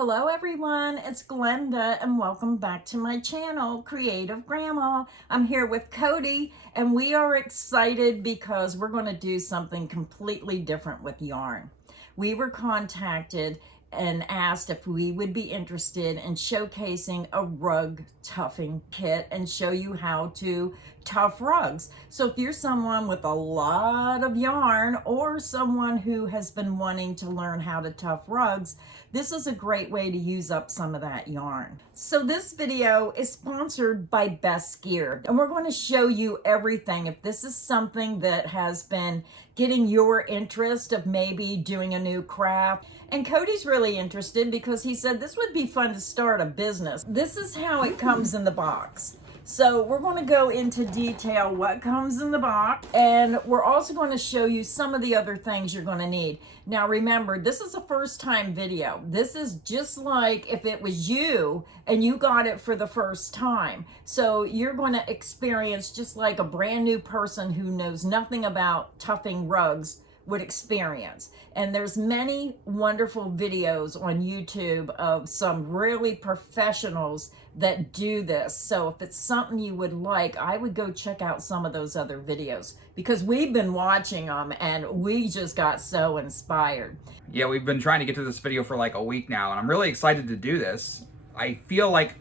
Hello everyone, it's Glenda and welcome back to my channel, Creative Grandma. I'm here with Cody and we are excited because we're going to do something completely different with yarn. We were contacted and asked if we would be interested in showcasing a rug tuffing kit and show you how to tuff rugs. So if you're someone with a lot of yarn or someone who has been wanting to learn how to tuff rugs, this is a great way to use up some of that yarn. So this video is sponsored by BesGeer, and we're going to show you everything. If this is something that has been getting your interest of maybe doing a new craft, and Cody's really interested because he said this would be fun to start a business. This is how it comes in the box. So we're going to go into detail what comes in the box, and we're also going to show you some of the other things you're going to need. Now remember, this is a first time video. This is just like if it was you and you got it for the first time. So you're going to experience just like a brand new person who knows nothing about tuffing rugs would experience. And there's many wonderful videos on YouTube of some really professionals that do this. So if it's something you would like, I would go check out some of those other videos because we've been watching them and we just got so inspired. Yeah, we've been trying to get to this video for like a week now, and I'm really excited to do this. I feel like,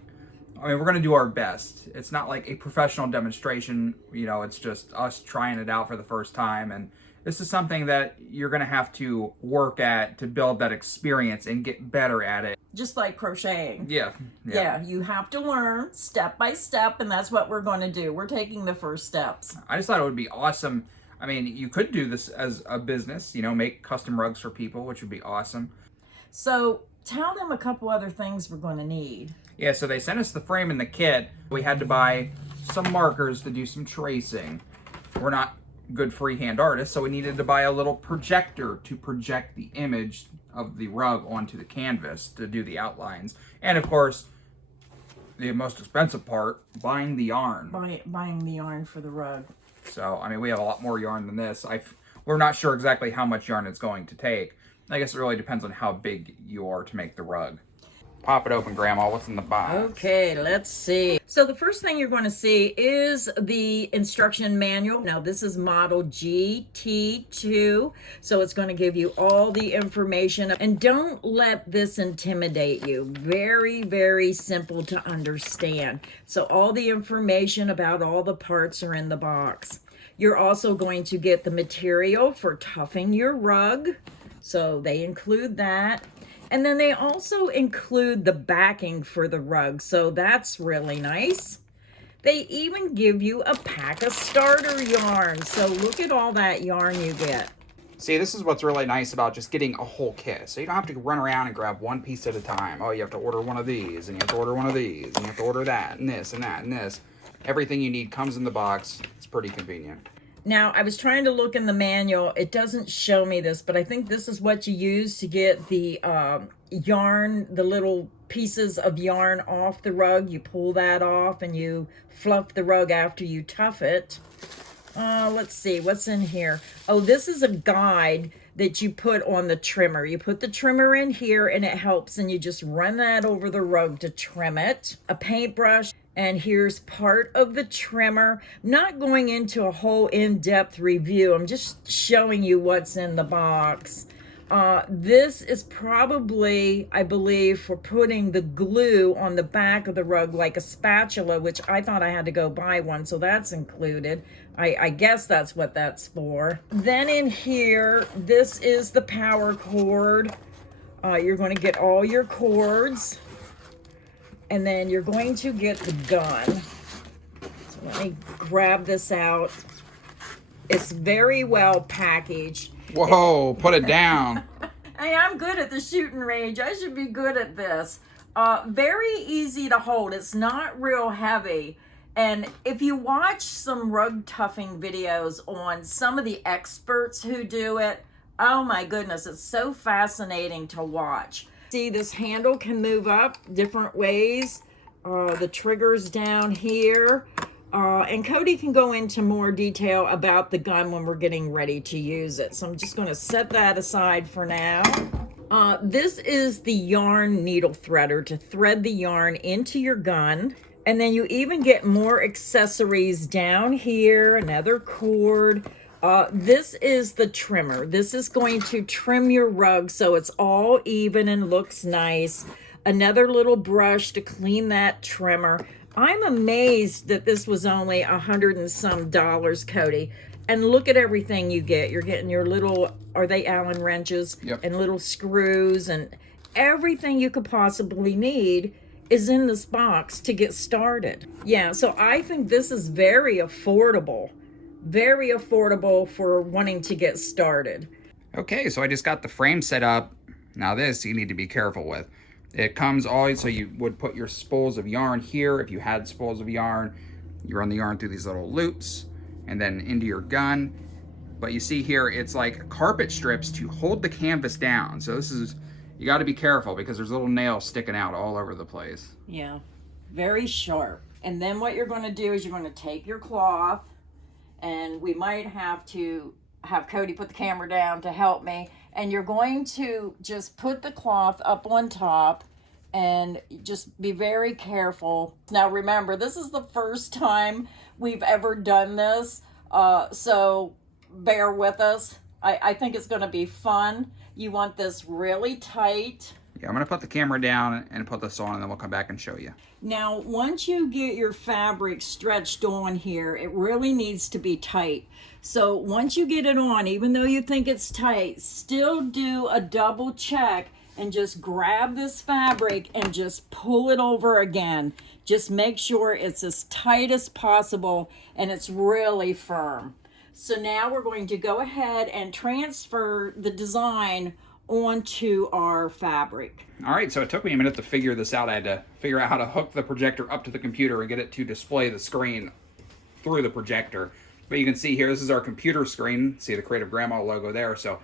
we're going to do our best. It's not like a professional demonstration, it's just us trying it out for the first time. And this is something that you're going to have to work at to build that experience and get better at it. Just like crocheting. Yeah, you have to learn step by step, and that's what we're going to do. We're taking the first steps. I just thought it would be awesome. I mean, you could do this as a business, make custom rugs for people, which would be awesome. So tell them a couple other things we're going to need. Yeah, so they sent us the frame and the kit. We had to buy some markers to do some tracing. We're not good freehand artists, so we needed to buy a little projector to project the image of the rug onto the canvas to do the outlines. And of course, the most expensive part, buying the yarn. Buying the yarn for the rug. So, we have a lot more yarn than this. We're not sure exactly how much yarn it's going to take. I guess it really depends on how big you are to make the rug. Pop it open, Grandma. What's in the box? Okay, let's see. So the first thing you're going to see is the instruction manual. Now this is model GT2, so it's going to give you all the information. And don't let this intimidate you. Very, very simple to understand. So all the information about all the parts are in the box. You're also going to get the material for tuffing your rug. So they include that. And then they also include the backing for the rug, so that's really nice. They even give you a pack of starter yarn, so look at all that yarn you get. See, this is what's really nice about just getting a whole kit. So you don't have to run around and grab one piece at a time. Oh, you have to order one of these, and you have to order one of these, and you have to order that, and this, and that, and this. Everything you need comes in the box. It's pretty convenient. Now, I was trying to look in the manual. It doesn't show me this, but I think this is what you use to get the yarn, the little pieces of yarn off the rug. You pull that off and you fluff the rug after you tuff it. Let's see, what's in here? Oh, this is a guide that you put on the trimmer. You put the trimmer in here and it helps, and you just run that over the rug to trim it. A paintbrush. And here's part of the trimmer. I'm not going into a whole in-depth review. I'm just showing you what's in the box. This is probably, I believe, for putting the glue on the back of the rug, like a spatula, which I thought I had to go buy one, so that's included. I guess that's what that's for. Then in here, this is the power cord. You're going to get all your cords. And then you're going to get the gun. So let me grab this out. It's very well packaged. Whoa, put it down. Hey, I'm good at the shooting range. I should be good at this. Very easy to hold. It's not real heavy. And if you watch some rug tuffing videos on some of the experts who do it, oh my goodness, it's so fascinating to watch. See, this handle can move up different ways. The trigger's down here. And Cody can go into more detail about the gun when we're getting ready to use it. So I'm just going to set that aside for now. This is the yarn needle threader to thread the yarn into your gun. And then you even get more accessories down here, another cord. This is the trimmer. This is going to trim your rug so it's all even and looks nice. Another little brush to clean that trimmer. I'm amazed that this was only $100 and some, Cody. And look at everything you get. You're getting your little, are they Allen wrenches? Yep. And little screws and everything you could possibly need is in this box to get started. Yeah, so I think this is very affordable for wanting to get started. Okay, so I just got the frame set up. Now this you need to be careful with. It comes always, so you would put your spools of yarn here. If you had spools of yarn, you run the yarn through these little loops and then into your gun. But you see here, it's like carpet strips to hold the canvas down. So this is, you got to be careful because there's little nails sticking out all over the place. Yeah, very sharp. And then what you're going to do is you're going to take your cloth, and we might have to have Cody put the camera down to help me. And you're going to just put the cloth up on top and just be very careful. Now remember, this is the first time we've ever done this, so bear with us. I think it's going to be fun. You want this really tight. Yeah, I'm going to put the camera down and put this on, and then we'll come back and show you. Now, once you get your fabric stretched on here, it really needs to be tight. So once you get it on, even though you think it's tight, still do a double check and just grab this fabric and just pull it over again. Just make sure it's as tight as possible and it's really firm. So now we're going to go ahead and transfer the design onto our fabric. All right, so it took me a minute to figure this out. I had to figure out how to hook the projector up to the computer and get it to display the screen through the projector. But you can see here, this is our computer screen. See the Creative Grandma logo there. So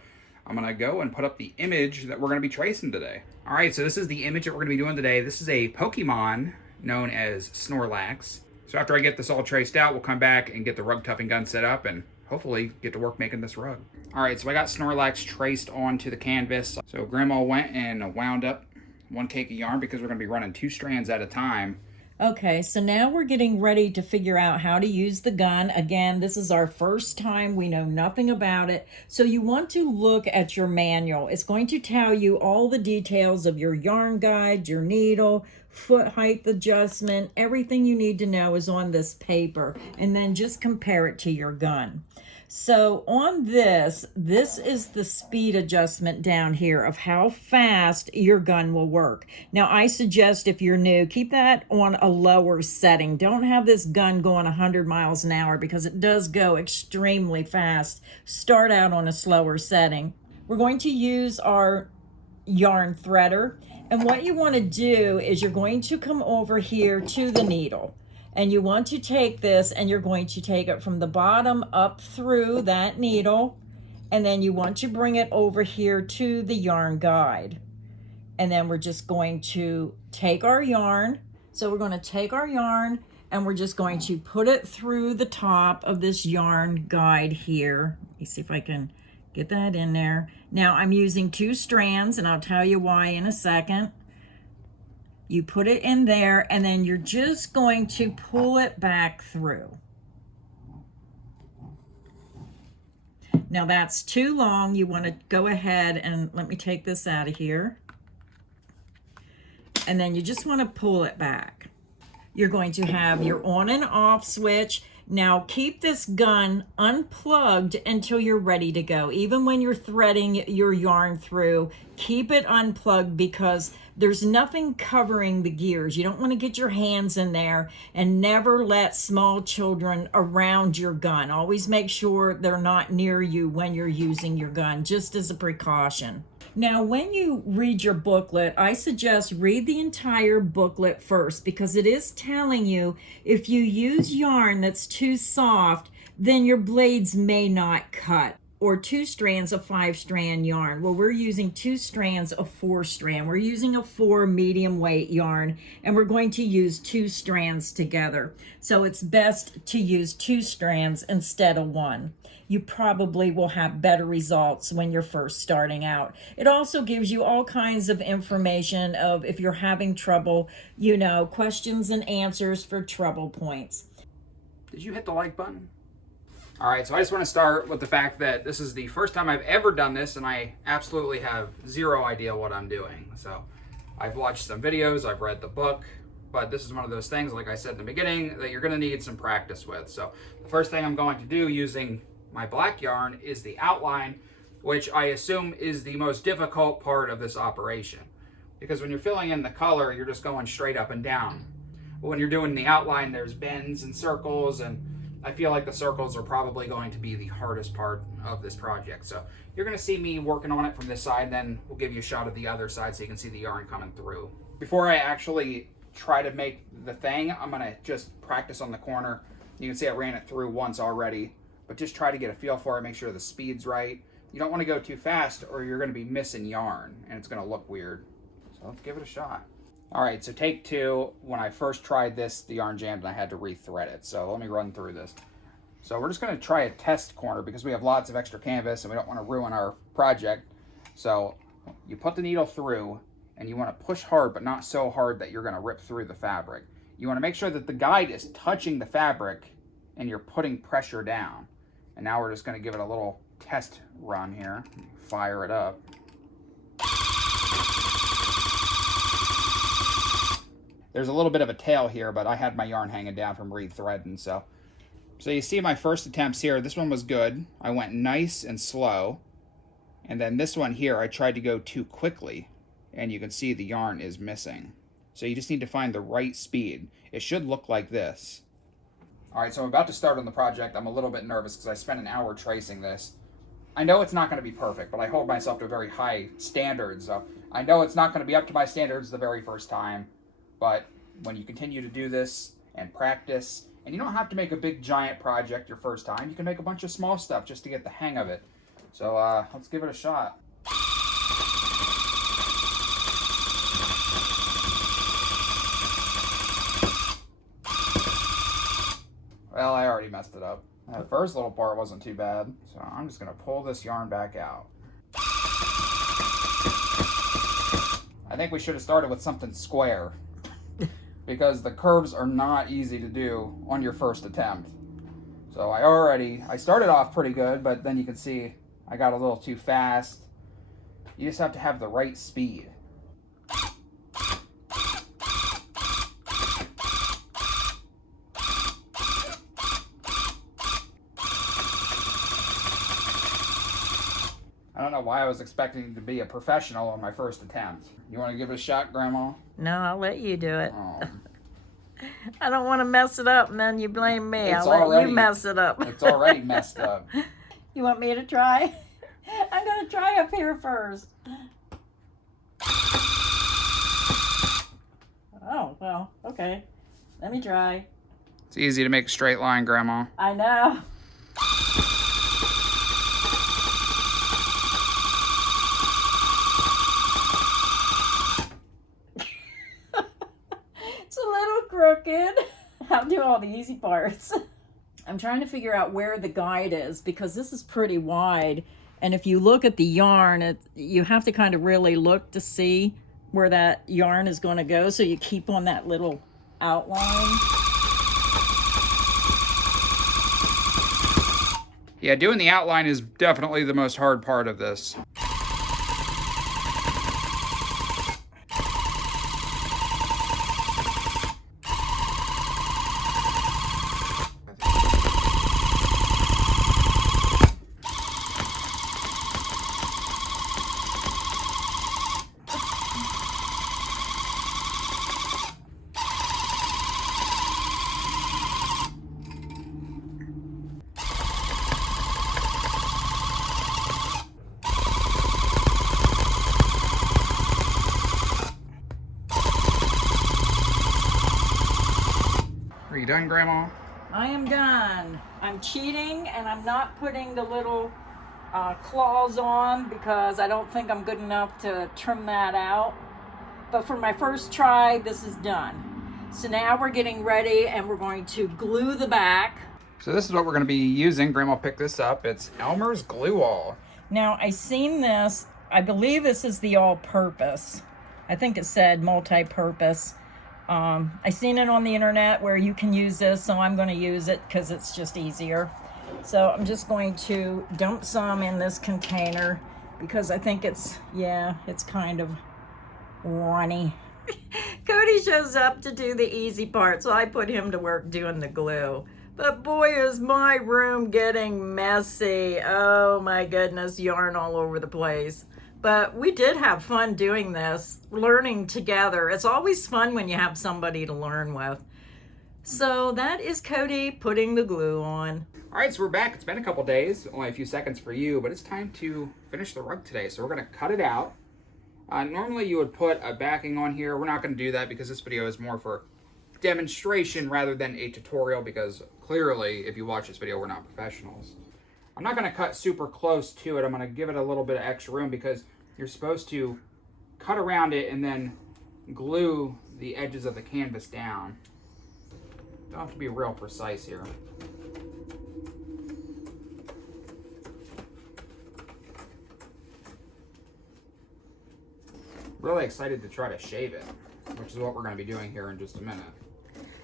I'm gonna go and put up the image that we're gonna be tracing today. All right, so this is the image that we're gonna be doing today. This is a Pokemon known as Snorlax. So after I get this all traced out, we'll come back and get the rug tuffing gun set up and hopefully get to work making this rug. All right, so I got Snorlax traced onto the canvas. So Grandma went and wound up one cake of yarn because we're gonna be running 2 strands at a time. Okay, so now we're getting ready to figure out how to use the gun. Again, this is our first time. We know nothing about it. So you want to look at your manual. It's going to tell you all the details of your yarn guide, your needle, foot height adjustment. Everything you need to know is on this paper. And then just compare it to your gun. So on this is the speed adjustment down here of how fast your gun will work. Now, I suggest if you're new, keep that on a lower setting. Don't have this gun going 100 miles an hour because it does go extremely fast. Start out on a slower setting. We're going to use our yarn threader. And what you want to do is you're going to come over here to the needle. And you want to take this and you're going to take it from the bottom up through that needle. And then you want to bring it over here to the yarn guide. And then we're just going to take our yarn. So we're going to take our yarn and we're just going to put it through the top of this yarn guide here. Let me see if I can get that in there. Now I'm using 2 strands and I'll tell you why in a second. You put it in there and then you're just going to pull it back through. Now that's too long. You want to go ahead and let me take this out of here. And then you just want to pull it back. You're going to have your on and off switch. Now keep this gun unplugged until you're ready to go. Even when you're threading your yarn through, keep it unplugged because there's nothing covering the gears. You don't want to get your hands in there, and never let small children around your gun. Always make sure they're not near you when you're using your gun, just as a precaution. Now, when you read your booklet, I suggest read the entire booklet first because it is telling you if you use yarn that's too soft, then your blades may not cut. or 2 strands of 5-strand yarn. Well, we're using 2 strands of 4-strand. We're using a 4 medium weight yarn, and we're going to use 2 strands together. So it's best to use 2 strands instead of 1. You probably will have better results when you're first starting out. It also gives you all kinds of information of if you're having trouble, you know, questions and answers for trouble points. Did you hit the like button? All right, so I just want to start with the fact that this is the first time I've ever done this, and I absolutely have zero idea what I'm doing. So I've watched some videos, I've read the book, but this is one of those things, like I said in the beginning, that you're going to need some practice with. So the first thing I'm going to do using my black yarn is the outline, which I assume is the most difficult part of this operation. Because when you're filling in the color, you're just going straight up and down. But when you're doing the outline, there's bends and circles, and I feel like the circles are probably going to be the hardest part of this project. So you're going to see me working on it from this side, then we'll give you a shot of the other side so you can see the yarn coming through. Before I actually try to make the thing, I'm going to just practice on the corner. You can see I ran it through once already, but just try to get a feel for it, make sure the speed's right. You don't want to go too fast or you're going to be missing yarn and it's going to look weird. So let's give it a shot. All right, so take 2. When I first tried this, the yarn jammed and I had to rethread it. So let me run through this. So we're just going to try a test corner because we have lots of extra canvas and we don't want to ruin our project. So you put the needle through and you want to push hard, but not so hard that you're going to rip through the fabric. You want to make sure that the guide is touching the fabric and you're putting pressure down. And now we're just going to give it a little test run here. Fire it up. There's a little bit of a tail here, but I had my yarn hanging down from rethreading, so you see my first attempts here. This one was good. I went nice and slow. And then this one here, I tried to go too quickly, and you can see the yarn is missing. So you just need to find the right speed. It should look like this. All right, so I'm about to start on the project. I'm a little bit nervous because I spent an hour tracing this. I know it's not going to be perfect, but I hold myself to a very high standard. So I know it's not going to be up to my standards the very first time. But when you continue to do this and practice, and you don't have to make a big giant project your first time, you can make a bunch of small stuff just to get the hang of it. So let's give it a shot. Well, I already messed it up. The first little part wasn't too bad, so I'm just going to pull this yarn back out. I think we should have started with something square. Because the curves are not easy to do on your first attempt. So I started off pretty good, but then you can see I got a little too fast. You just have to have the right speed. I don't know why I was expecting to be a professional on my first attempt. You want to give it a shot, Grandma? No, I'll let you do it. Oh. I don't want to mess it up and then you blame me. I'll let you mess it up. It's already messed up. You want me to try? I'm going to try up here first. Oh, well, okay. Let me try. It's easy to make a straight line, Grandma. I know. It's a little crooked. I'll do all the easy parts. I'm trying to figure out where the guide is because this is pretty wide. And if you look at the yarn, you have to kind of really look to see where that yarn is going to go. So you keep on that little outline. Yeah, doing the outline is definitely the most hard part of this. Are you done, Grandma? I am done. I'm cheating and I'm not putting the little claws on because I don't think I'm good enough to trim that out. But for my first try, this is done. So now we're getting ready and we're going to glue the back. So this is what we're going to be using. Grandma picked this up. It's Elmer's Glue All. Now I seen this, I believe this is the all-purpose. I think it said multi-purpose. I seen it on the internet where you can use this, so I'm going to use it because it's just easier. So I'm just going to dump some in this container because I think it's kind of runny. Cody shows up to do the easy part, so I put him to work doing the glue. But boy, is my room getting messy. Oh my goodness, yarn all over the place. But we did have fun doing this, learning together. It's always fun when you have somebody to learn with. So that is Cody putting the glue on. All right, so we're back. It's been a couple days, only a few seconds for you, but it's time to finish the rug today. So we're gonna cut it out. Normally you would put a backing on here. We're not gonna do that because this video is more for demonstration rather than a tutorial, because clearly if you watch this video, we're not professionals. I'm not gonna cut super close to it. I'm gonna give it a little bit of extra room because you're supposed to cut around it and then glue the edges of the canvas down. Don't have to be real precise here. Really excited to try to shave it, which is what we're going to be doing here in just a minute.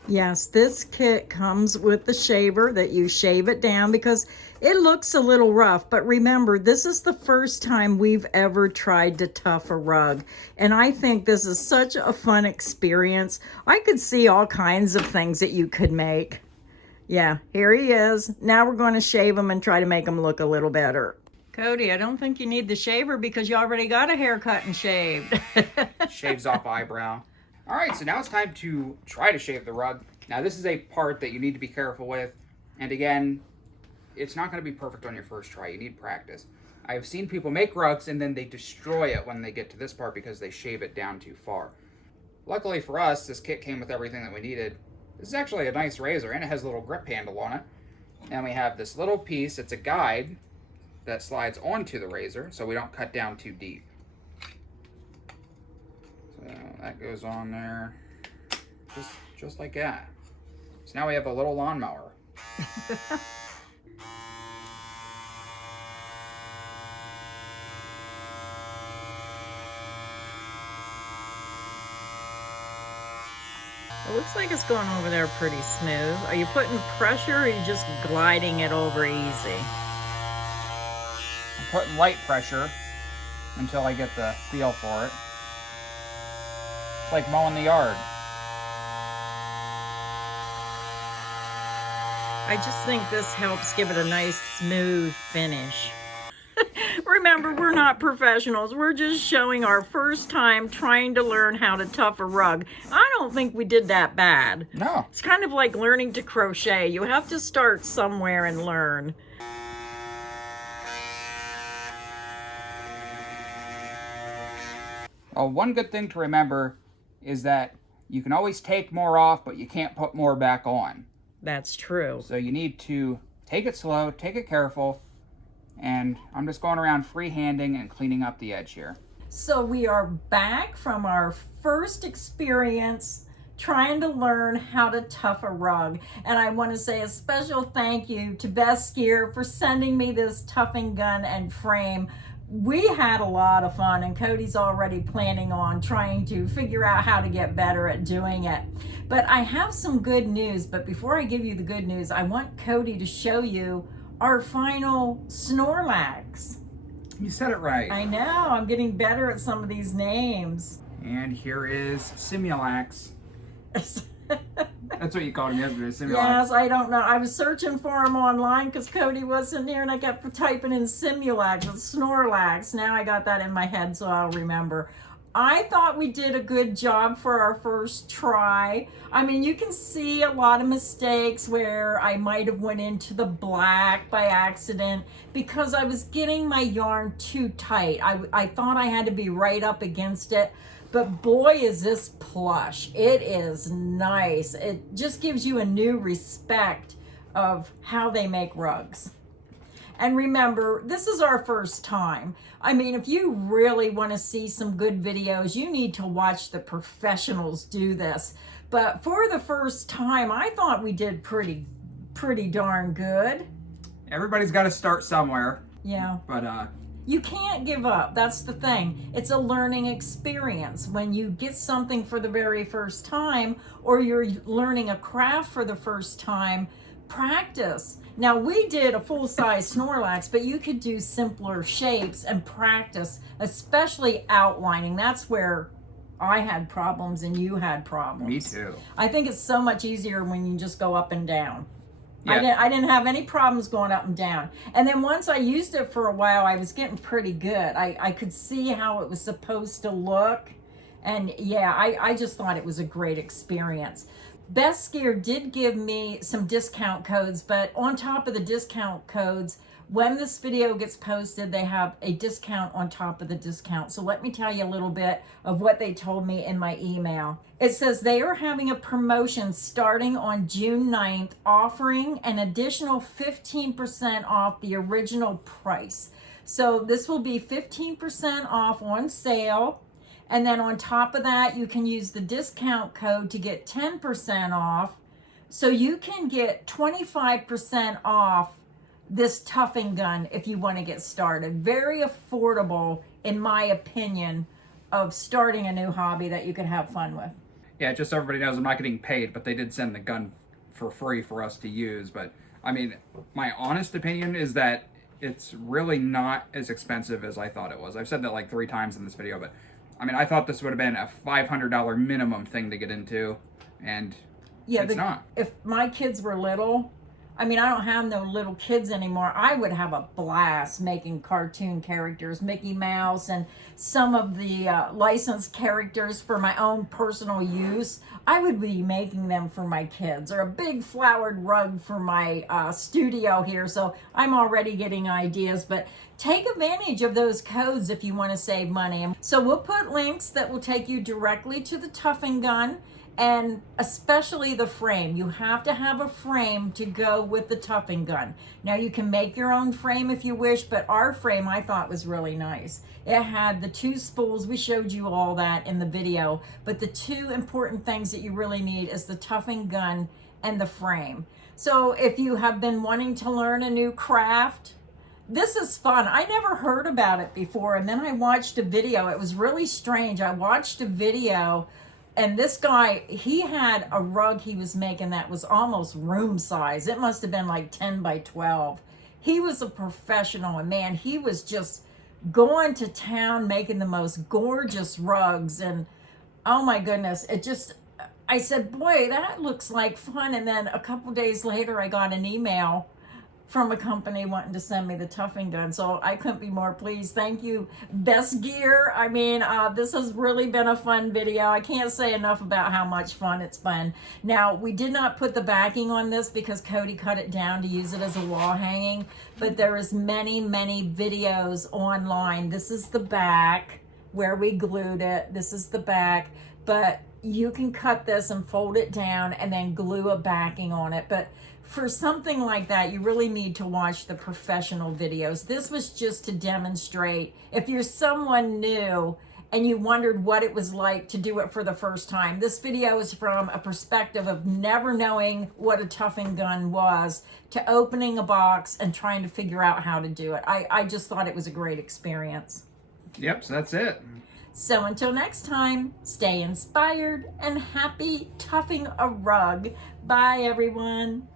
Yes, this kit comes with the shaver that you shave it down because it looks a little rough. But remember, this is the first time we've ever tried to tuff a rug. And I think this is such a fun experience. I could see all kinds of things that you could make. Yeah, here he is. Now we're going to shave him and try to make him look a little better. Cody, I don't think you need the shaver because you already got a haircut and shaved. Shaves off eyebrow. All right, so now it's time to try to shave the rug. Now this is a part that you need to be careful with. And again, it's not going to be perfect on your first try. You need practice. I've seen people make rugs and then they destroy it when they get to this part because they shave it down too far. Luckily for us, this kit came with everything that we needed. This is actually a nice razor and it has a little grip handle on it. And we have this little piece. It's a guide that slides onto the razor so we don't cut down too deep. So that goes on there, just like that. So now we have a little lawnmower. It looks like it's going over there pretty smooth. Are you putting pressure or are you just gliding it over easy? I'm putting light pressure until I get the feel for it. It's like mowing the yard. I just think this helps give it a nice smooth finish. Remember, we're not professionals. We're just showing our first time trying to learn how to tuff a rug. I don't think we did that bad. No. It's kind of like learning to crochet. You have to start somewhere and learn. One good thing to remember is that you can always take more off, but you can't put more back on. That's true. So you need to take it slow, take it careful, and I'm just going around freehanding and cleaning up the edge here. So we are back from our first experience trying to learn how to tuff a rug. And I want to say a special thank you to BesGeer for sending me this tuffing gun and frame. We had a lot of fun, and Cody's already planning on trying to figure out how to get better at doing it. But I have some good news, but before I give you the good news, I want Cody to show you our final Snorlax. You said it right. I know, I'm getting better at some of these names. And here is Simulax. That's what you called him yesterday, Simulax. Yes, I don't know. I was searching for him online because Cody wasn't here, and I kept typing in Simulax with Snorlax. Now I got that in my head, so I'll remember. I thought we did a good job for our first try. I mean, you can see a lot of mistakes where I might have went into the black by accident because I was getting my yarn too tight. I thought I had to be right up against it. But boy, is this plush. It is nice. It just gives you a new respect of how they make rugs. And remember, this is our first time. I mean, if you really want to see some good videos, you need to watch the professionals do this. But for the first time, I thought we did pretty darn good. Everybody's got to start somewhere. Yeah. But you can't give up. That's the thing. It's a learning experience. When you get something for the very first time, or you're learning a craft for the first time, practice. Now, we did a full-size Snorlax, but you could do simpler shapes and practice, especially outlining. That's where I had problems and you had problems. Me too. I think it's so much easier when you just go up and down. Yeah. I didn't have any problems going up and down. And then once I used it for a while, I was getting pretty good. I could see how it was supposed to look. And yeah, I just thought it was a great experience. BesGeer did give me some discount codes, but on top of the discount codes, when this video gets posted, they have a discount on top of the discount. So let me tell you a little bit of what they told me in my email. It says they are having a promotion starting on June 9th, offering an additional 15% off the original price. So this will be 15% off on sale. And then on top of that, you can use the discount code to get 10% off. So you can get 25% off this tuffing gun if you want to get started. Very affordable, in my opinion, of starting a new hobby that you could have fun with. Yeah, just so everybody knows, I'm not getting paid, but they did send the gun for free for us to use. But I mean, my honest opinion is that it's really not as expensive as I thought it was. I've said that like 3 times in this video, but I mean, I thought this would have been a $500 minimum thing to get into, and yeah, it's not. If my kids were little, I mean, I don't have no little kids anymore. I would have a blast making cartoon characters, Mickey Mouse, and some of the licensed characters for my own personal use. I would be making them for my kids, or a big flowered rug for my studio here. So I'm already getting ideas, but take advantage of those codes if you want to save money. So we'll put links that will take you directly to the tuffing gun, and especially the frame. You have to have a frame to go with the tuffing gun. Now you can make your own frame if you wish, but our frame I thought was really nice. It had the 2 spools. We showed you all that in the video, but the 2 important things that you really need is the tuffing gun and the frame. So if you have been wanting to learn a new craft, this is fun. I never heard about it before, and then I watched a video. It was really strange. I watched a video, and this guy, he had a rug he was making that was almost room size. It must have been like 10 by 12. He was a professional, and man, he was just going to town making the most gorgeous rugs. And oh my goodness, I said, boy, that looks like fun. And then a couple days later, I got an email from a company wanting to send me the tuffing gun. So I couldn't be more pleased. Thank you, BesGeer. I mean, this has really been a fun video. I can't say enough about how much fun it's been. Now, we did not put the backing on this because Cody cut it down to use it as a wall hanging, but there is many videos online. This is the back where we glued it. This is the back, but you can cut this and fold it down and then glue a backing on it. But for something like that, you really need to watch the professional videos. This was just to demonstrate. If you're someone new and you wondered what it was like to do it for the first time, this video is from a perspective of never knowing what a tuffing gun was to opening a box and trying to figure out how to do it. I just thought it was a great experience. Yep, so that's it. So until next time, stay inspired and happy tuffing a rug. Bye, everyone.